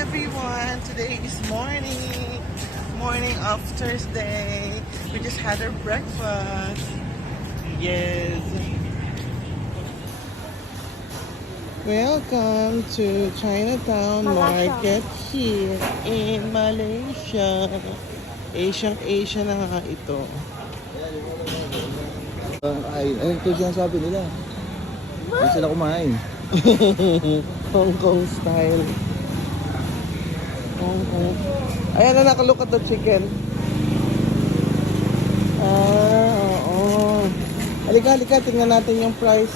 everyone! Today is morning of Thursday. We just had our breakfast. Yes. Welcome to Chinatown Market here in Malaysia. Asian na nga ito. Ayun ito sinasabi nila. Hindi sila kumain. Hong Kong style. Hong Kong. Ayan na, look at the chicken. Oo. Halika, tingnan natin yung price.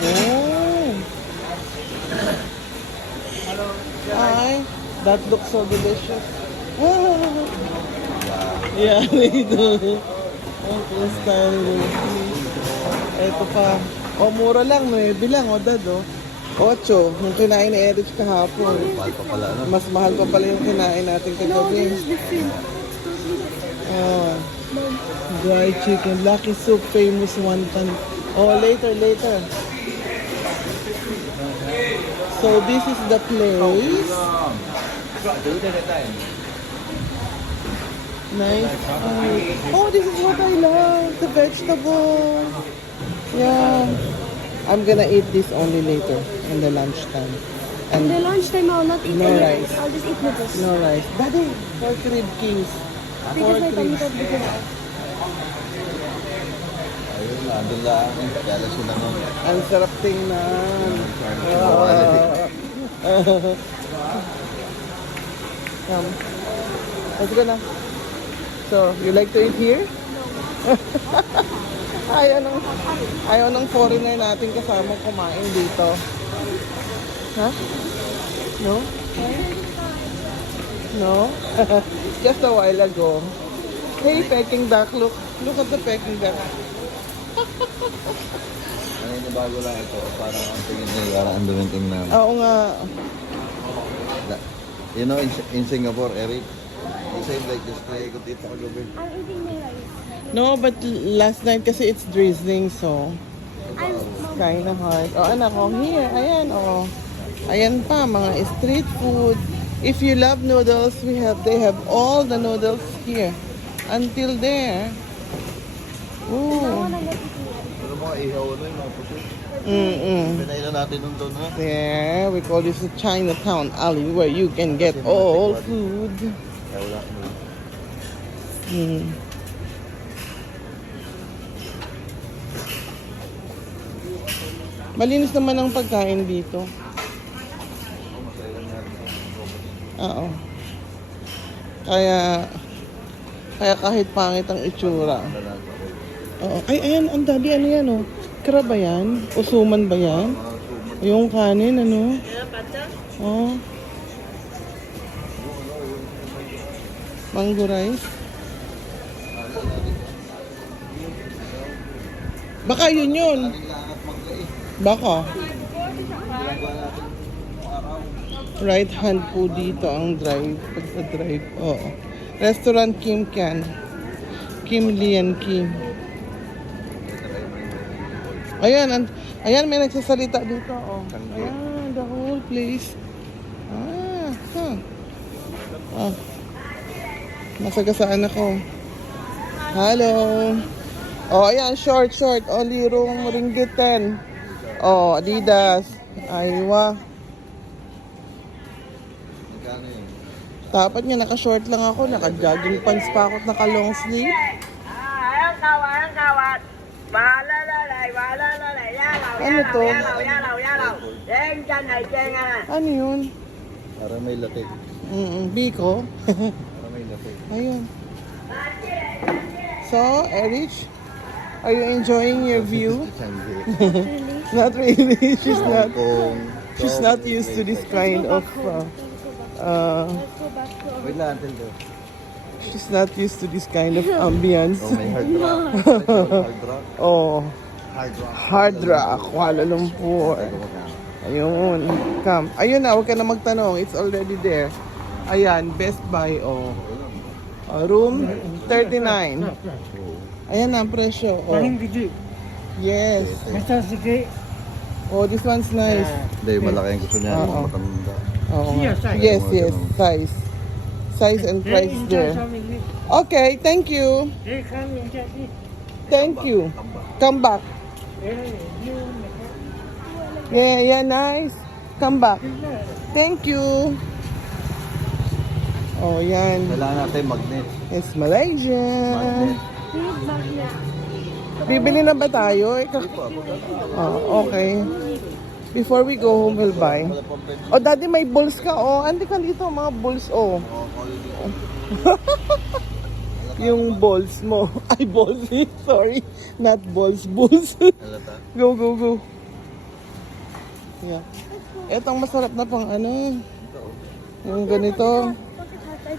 Oh. Ay, that looks so delicious. Yeah, they do. Hong Kong style. Ito pa. O, mura lang. 9 lang. O, dad, o. 8. Yung kinain ni Erich kahapon. Mahal pa pala, no? Mas mahal pa pala yung kinain natin kagabi. Oh. Dry chicken. Lucky soup. Famous wonton. Oh, later. So, this is the place. Nice. Oh, this is what I love. The vegetable. Yeah. I'm gonna eat this only later in the lunchtime. In the lunchtime, I'll not eat No anything. rice. I'll just eat noodles. No rice. Daddy, pork rib kings. Because my Pork tummy ribs. got bigger. Ayun, andun lang. Kaya sila nun. Ang sarap tingnan. Come. Let's go na. So, you like to eat here? Ayaw ng foreigner natin kasama kumain dito. Ha? No? No? Just a while ago. Hey, Peking duck, look at the Peking duck. Ano yung bago lang ito? Parang ang tingin nila. Parang andun yung tingnan. Oo nga. You know, in Singapore, Eric, the same like this play. Ikot dito kagabi. I'm eating my rice. No, but last night kasi it's drizzling, so I'm kind of hard. Oh, anak, oh, here, ayan, oh. Ayan pa, mga street food. If you love noodles, they have all the noodles here. Until there. Ooh. Pero mga ihaw na yung mga puso. Pinailan natin nung doon, ha? There, we call this a Chinatown alley where you can get all food. Kaya wala mo. Malinis naman ang pagkain dito. Oo. Kaya kahit pangit ang itsura. Oo. Ay, ayan, ang dali, ano yan, oh. Crab ba yan? Usuman ba yan? Yung kanin, ano? Oh. Mango rice. Baka yun. Baka. Right hand po dito ang drive. Pag sa drive, oo. Restaurant Kim Can. Kim Lian Kim. Ayan, may nagsasalita dito, oh. Ayan, the whole place. Masagasaan ako. Hello. Oh, ayan, short. Only room ringgit 10. Oh, Adidas. Aywa. Magkano yun? Dapat nga, naka-short lang ako. Naka-jogging pants pa ako at naka-long sleeve. Ano to? Ano yun? Parang may latik. Biko. Parang may latik. Ayun. So, Erich, are you enjoying your view? Not really. She's not used to this kind of Wait lang, until do. she's not used to this kind of ambience. Oh, may hard rock. Hard rock. Oh, Hard rock. Hard Rock, Kuala Lumpur. Ayun. Come. Ayun na, huwag ka na magtanong. It's already there. Ayan, Best Buy, oh. Room 39. Ayan na ang presyo, oh. Yes. Oh, this one's nice. Hindi, malaki ang gusto niya. Oo. Matanda. Oo. Here, size. Yes, yes, size. Size and price there. Okay, thank you. Thank you. Come back. Yeah, yeah, nice. Come back. Thank you. Oh, yan. Kailangan natin magnet. It's Malaysia. Magnet. Bibili na ba tayo? Oh, okay. Before we go home, we'll buy. Oh, daddy, may balls ka. Oh, andi ka dito, mga balls. Oh. Yung balls mo. Ay, balls. Sorry. Not balls. Balls. Go, go, go. Yeah. Etong masarap na pang ano. Yung ganito.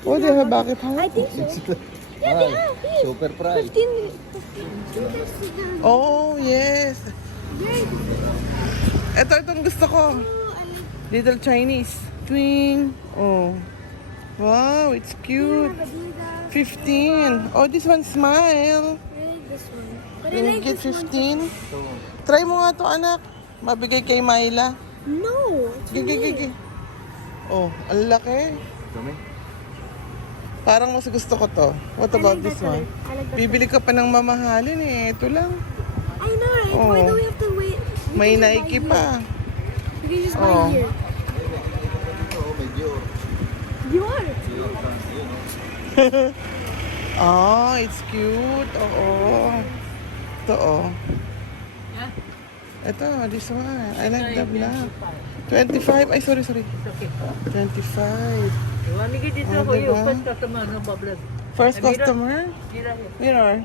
Oh, they have bucket hat. I think so. Yeah, they have. Here. Super price. 15. Oh, yes. Itong gusto ko. Little Chinese. Twing. Oh. Wow, it's cute. 15. Oh, this one smile. This one. But I Yung like get this one. 15. Try mo nga to, anak. Mabigay kay Myla. No, it's for me. Gigi. Oh, ang laki. Kami? Parang mas gusto ko to. What I about like this that one? color. I like that Bibili ka pa ng mamahalin eh. Ito lang. color. I know, right? Oh. Why do we have to wait? We May can just Nike buy pa. here. We can just Oh. buy here. Oo, medyo. Your. Oh, it's cute. Oo. Ito oh. Ito, this one. I like the black. 25. Ay, sorry. 25. You want me to get this Oh, for you? diba? First customer, no problem. First Mirror. customer? Mirror here. Mirror.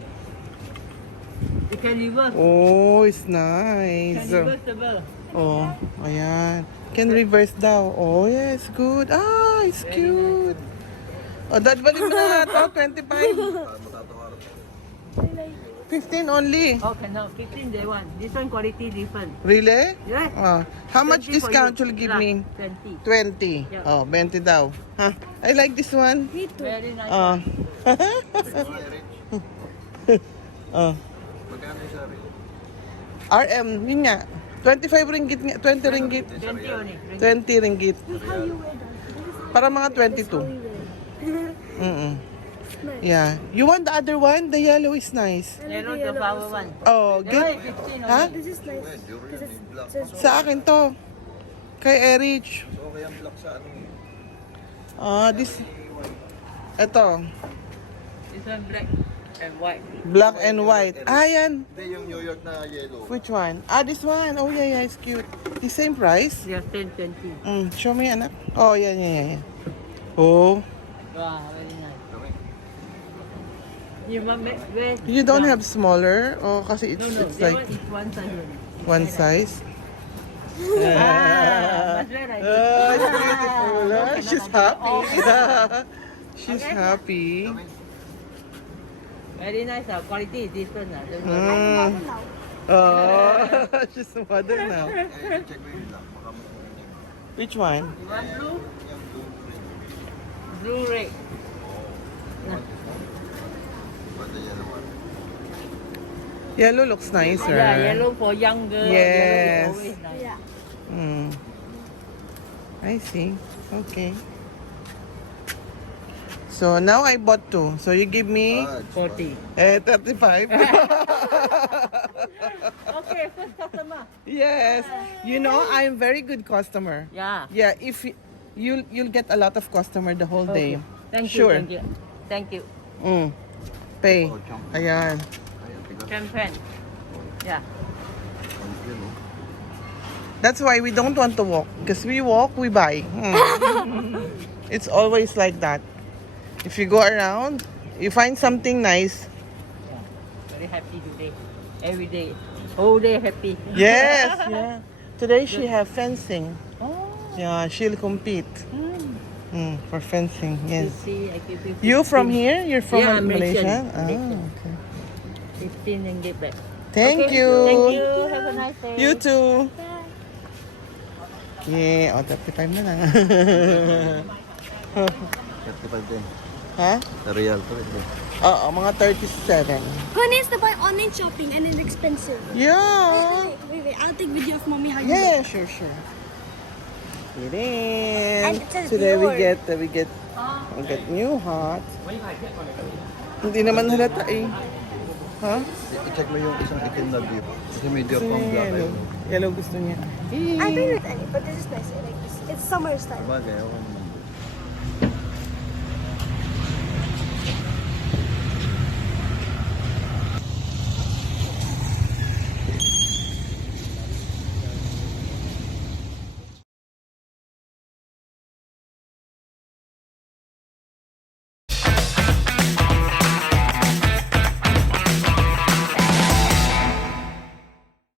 You can reverse. Oh, it's You nice. can reverse the bell. Oh, ayan. Can reverse daw. Oh, yeah, it's good. Ah, it's cute. Oh, dad, balik mo na ito. 25. 15 only. Okay, now 15 they want. This one quality different. Really? Yes. How much 20 for discount you. you'll give Plus me? 20. 20. Yeah. Oh, 20 daw. Huh? I like this one. Me too. Very nice. Oh. Oh. Magkano yung sabi? RM, yun nga. 25 ringgit nga. 20 ringgit. 20 only. 20 ringgit. This is how you wear that. Para mga This is 22. how we wear. Mm-mm. It's nice. Yeah. You want the other one? The yellow is nice. I Yellow like the the flower also. one. Oh, Yellow get. is 15 Ha? only. This is nice. Because it says Sa akin to. Kay Erich. So, kaya ang black sa ano eh. Ah, this. Ito. This one black and white. Black and white. Ah, yan. Hindi, yung New York na yellow. Which one? Ah, this one. Oh, yeah, it's cute. The same price? They are 10, 20. Show me, anak. Oh, yeah. Oh. Wow, very nice. You want me where? You don't have smaller? Oh, kasi it's, No, it's that like one is one size only. one size. Ah, that's where I do. Oh, it's beautiful. Ah, she's happy. She's Okay. happy. Very nice. Quality is different. Don't worry. Mm. Oh, she's a mother now. Eh, check mo yun lang. Baka mo. Which one? You want blue? Blue red. Banda yan naman. Yellow looks nicer. Yeah, yellow for young girl. Yes. Yellow is always nice. Yeah. Mm. I see. Okay. So now I bought two. So you give me 40. 35. Okay, first customer. Yes. You know, I'm very good customer. Yeah. Yeah, if you'll get a lot of customer the whole day. Thank you. Sure. Thank you. Thank you. Pay. Ayan. Champagne. Yeah. That's why we don't want to walk. Because we walk, we buy. It's always like that. If you go around, you find something nice. Yeah. Very happy today. Every day. Whole day happy. Yes, yeah. Today she have fencing. Oh. Yeah, she'll compete for fencing. Yes. 50, I give you 50. You from here? You're from Yeah, I'm Malaysia? Malaysian. Ah, Malaysian. okay. 15 and get back. Thank Okay. you. Thank you. Have a nice day. You too. Yeah, 35 na lang. 35 din. Ha? Sa real to ito. Oo, mga 37. Who needs to buy online shopping and it's expensive? Yeah. Wait. I'll take video of mommy how you Yeah, sure, sure. It is. And it says Today we Dior. get new hot. Hindi naman halata eh. Ha? I-check mo yung isang itim na beef. Kasi may Gusto diop pang niya black. yellow. Yellow gusto niya. I bring with any, but this is nice. I like this. It's summer style. Bagay, ako naman.